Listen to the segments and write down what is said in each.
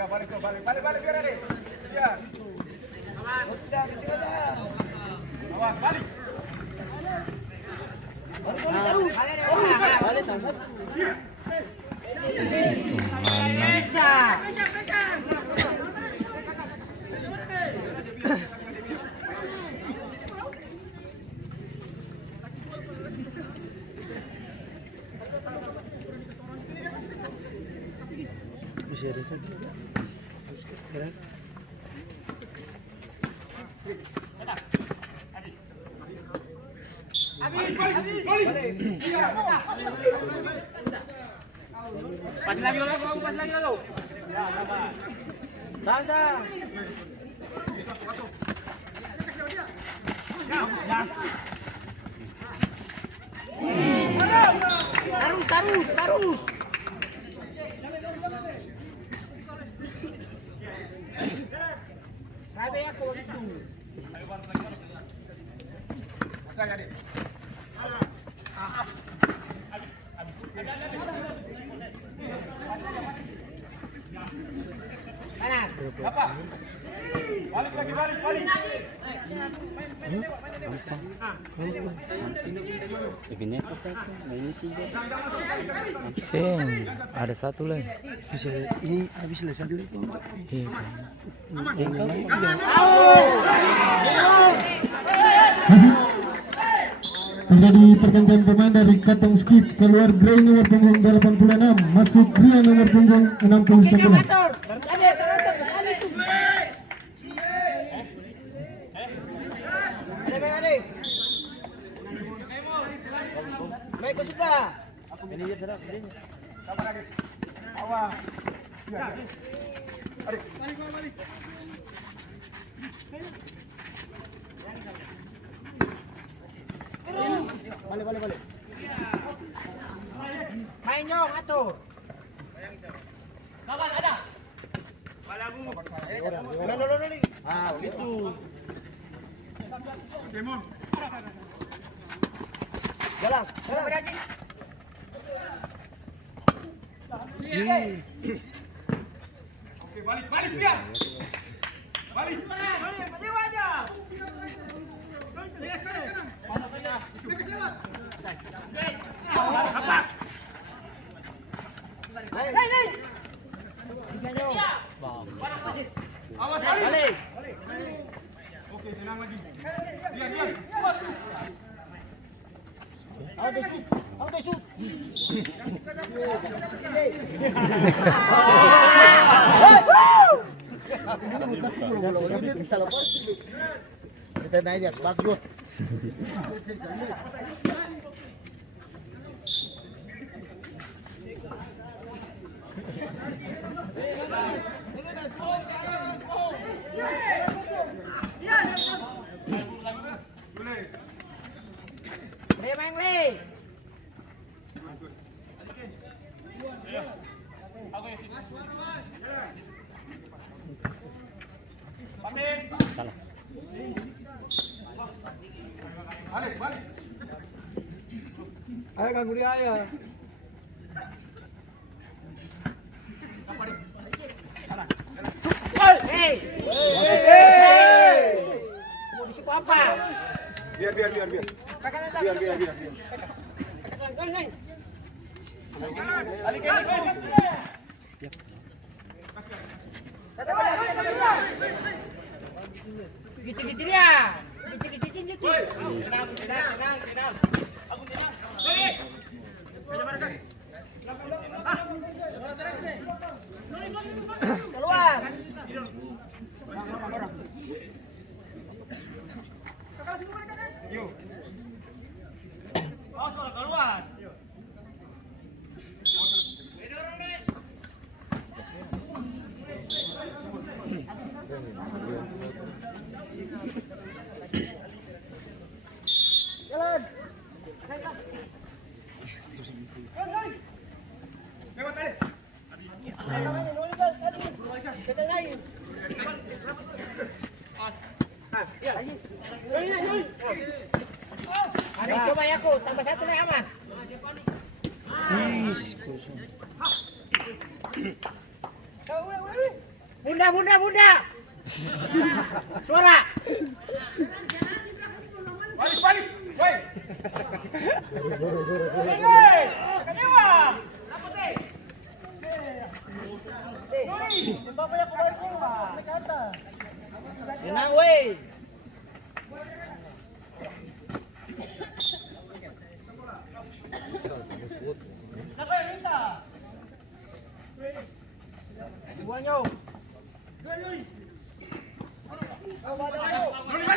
Ya balik biar ada. Ya. Awas balik. Masih ada satu lagi. Keren. Pas lagi lalu. Ya, sabar. Sasa. Tarus. Sabi ako itu. Masa jadi. Kanan. Apa? Balik lagi. Absen. Ada satu lagi. Bisa ini habis selesai dulu tuh. Iya. Masih terjadi pergantian pemain dari kantong skip, keluar Gray nomor punggung 86, masuk Ria nomor punggung 69. Baik kau suka. Ini dia serap. Sabar lagi. Awas. Balik. Balik. Main nyong atur. Kawan ada. Balamu. Ah, begitu. Simon. Jalan. Berhaji. Oke, balik dia. Balik aja. Awas balik. Oke, tenang lagi. Diam. Ayo shoot. Kita naik ya, bagus. Balik. Ayo ganggu dia ayo. Hei. Mau disipu apa? Biar. Biar. Balik. Gitu dia. Gitu. Tenang. Aku tenang. Keluar. Yuk. Keluar. Jalan. Lewat balik. Ada coba ya aku, tambah satu nih aman. Is, kosong. Bunda. Suara. Balik. Woi. Hei, kedewa. Apa teh? Bapak ya keluar keluar. Tenang woi. Siapa yang minta? Duanya. Malang.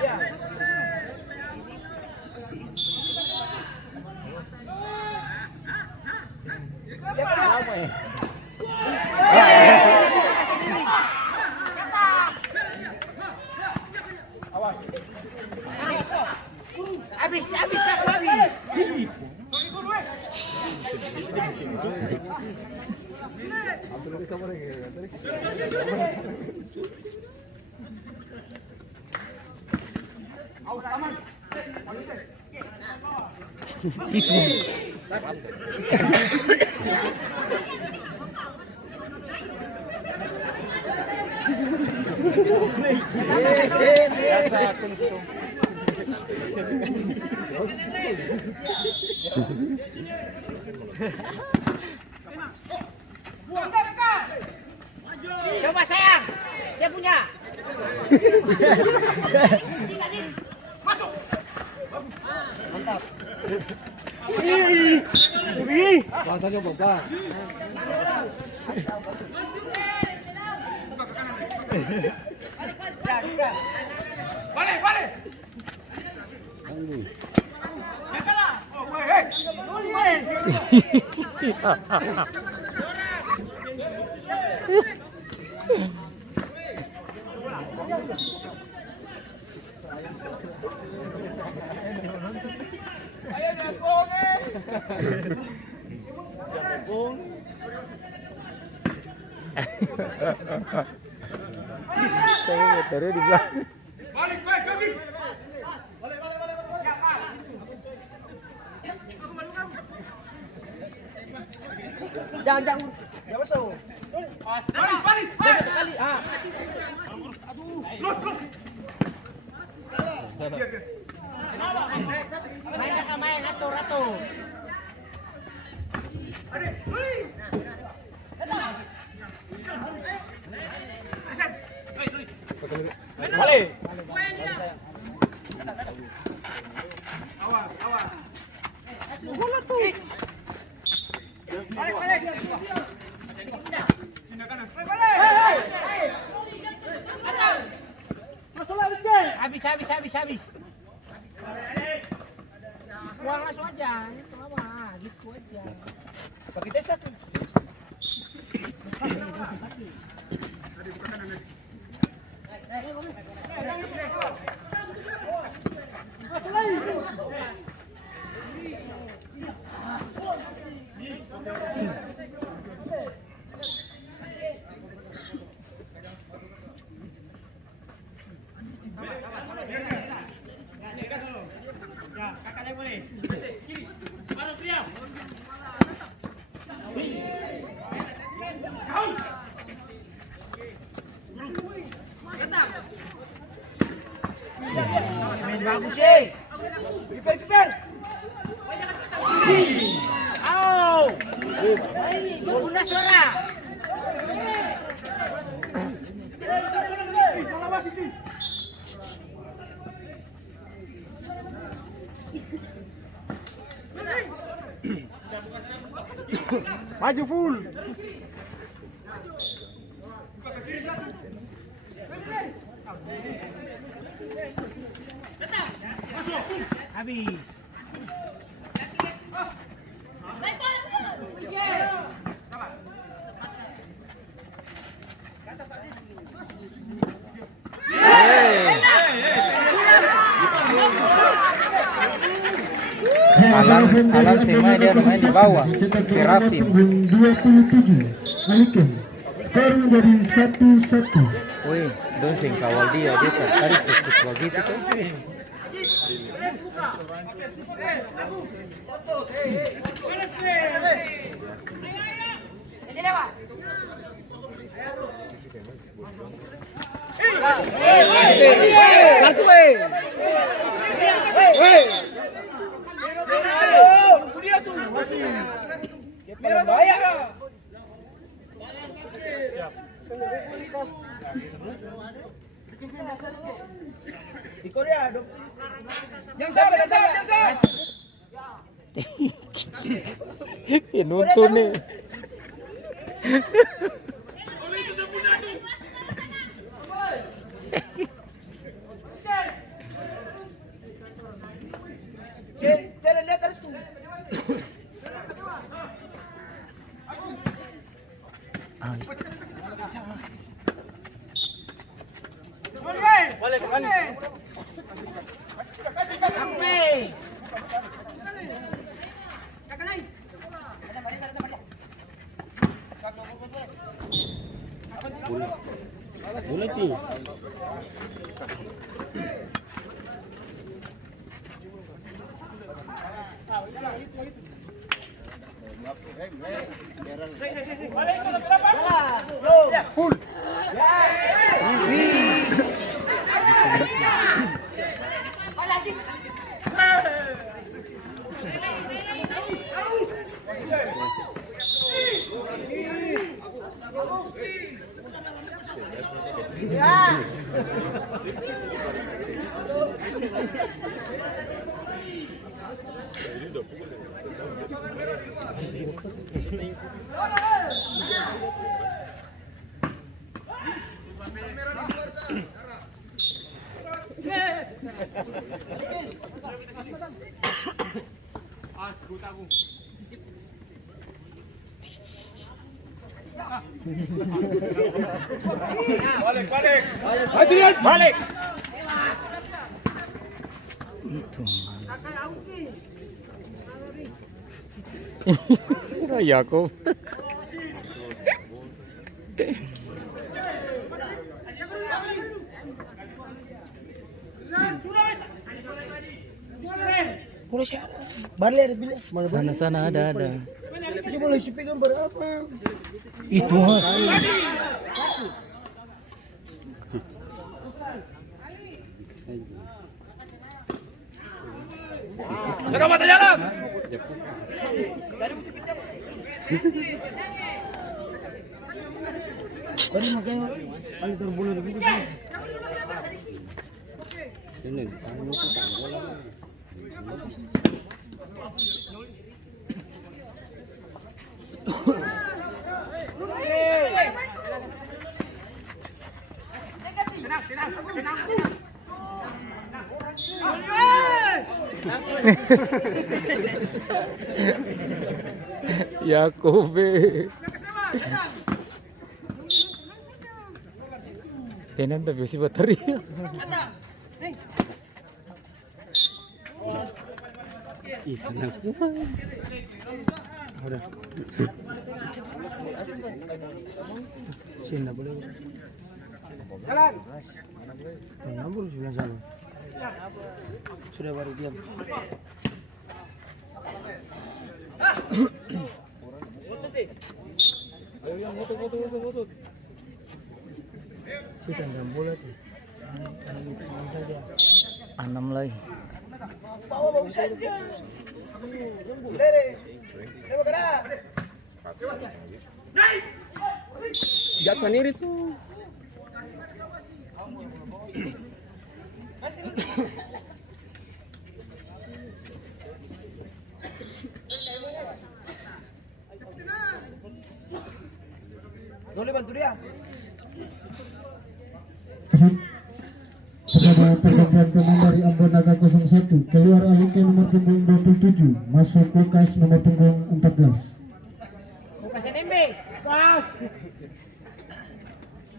Lihat. Habis. Itu. Coba sayang, dia punya. Mantap. Bahasanya Bapak. Balik. Tunggu. Saya motornya di belakang. Balik lagi. Jangan masuk. Balik. Sekali. Main atur. Balik. Awas. Bola tuh. Balik. Habis. Buang langsung aja. Itu apa? Gitu aja. Pakai tes tuh. Main bagus sih. Kiper. Au. Bunda suara. Maju full. Habis. Alan Sema dia main di bawah. Si Raffi. 27 Alikem. Skor menjadi 1-1. Wih, donsing kawal dia tertarik sesuatu gitu tuh. Di Korea dong. Yang sah. Ya nonton nih. Jalan lihat terus tuh. Balik. Balik. Yakob. Boleh siapa? Balik ada bila. Sana ada. Bisa boleh sipikan berapa? Itu Mas. Jaga mata jalan. Baru makanya kali terbunuh begitu. Ini kamu tuh tanggul. Yakob. Tenan tapi si bateri. Udah. Sini boleh. Jalan. Nambur sudah sama. Sudah baru diam. Ayo yang foto. Kita nggak boleh tuh. 6 lagi. Bawa bagus saja. Lere. Coba gerak. Jangan sendiri tuh. Boleh bantu dia. Terjadi pergantian pemain dari Ambon Naga 01. Keluar Alike nomor punggung 27, masuk Lukas nomor punggung 14. Kulkas NMB. Pas.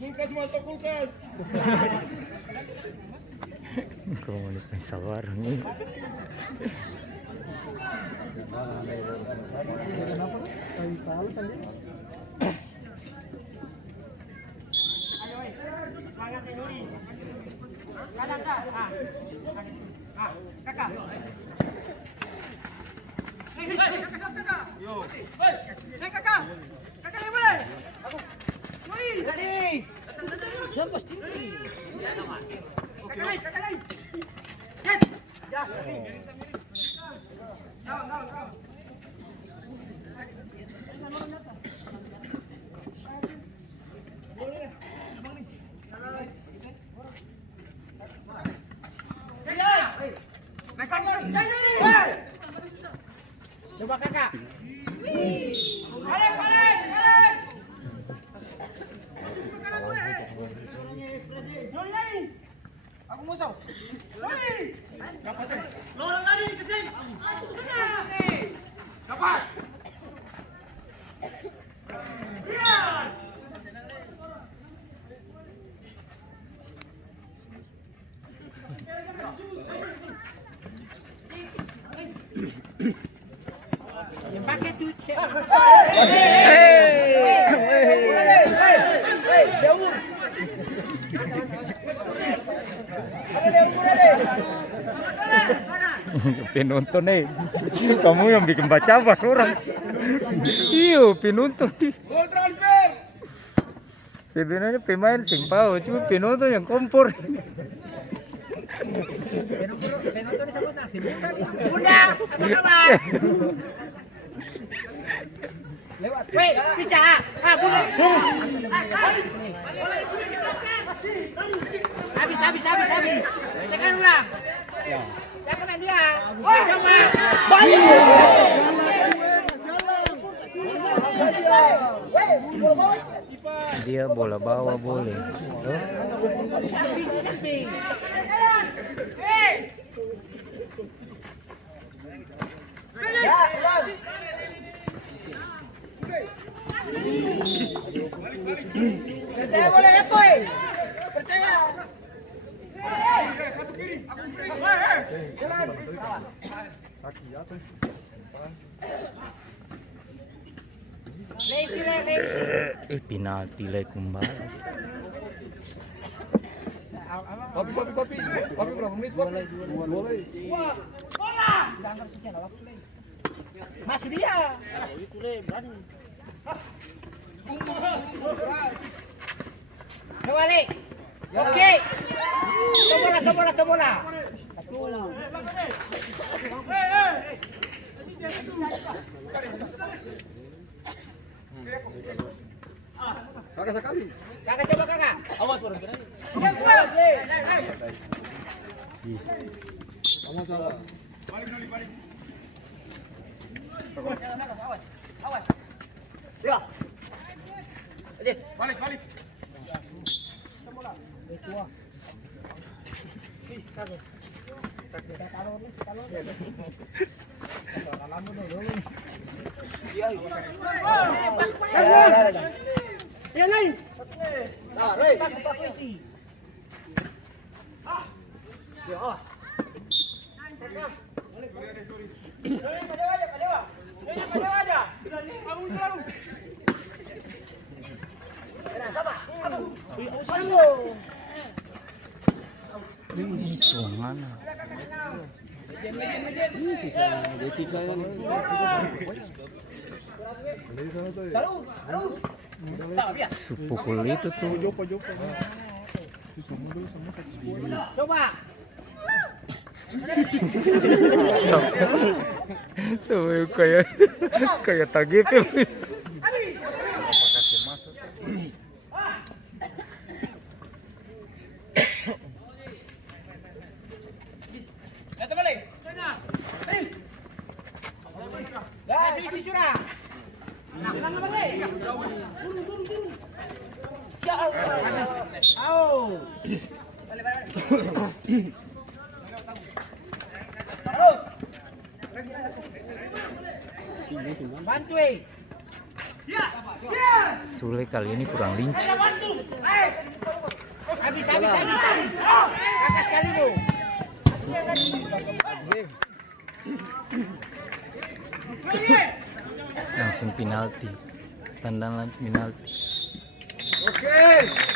Kulkas masuk kulkas. Komunik may sawarang eh. Kakak. Kakak yang boleh. Tadi. Jangan pasti. Kakak lain. Ya. Coba kakak. Balik. Aku musuh. Lorong lari ke sini. Dapat. Pakai tu. Penonton eh. Kamu yang bikin baca orang. Iyo, penonton. Gol transfer. Sebenarnya pemain simpau, cuma penonton yang kompor. Penonton disebut naksi. Udah, apa kabar? Lewat. Weh, bicara. Bulu. Habis. Tekan ulang. Jangan kena dia. Sama. Dia bola bawa boleh. Samping. Percaya boleh ya, Toy? Percaya. Lazy. Penalti lagi kembali. Papi berapa menit, Papi? Boleh. Masuk dia. Balik. Oke. Bola. Kakak sekali. Kakak coba kakak. Awas orang kena. Awas salah. Awas. Ya. Balik. Yan ay. Itu mana? Sepukul itu tuh. Coba. Tuh kayak tagip. Isi curang. Ya Allah. Au. Balik. Bantu Sule kali ini kurang lincah. Habis. Kakak sekali lu. Langsung penalti. Tendangan penalti. Oke.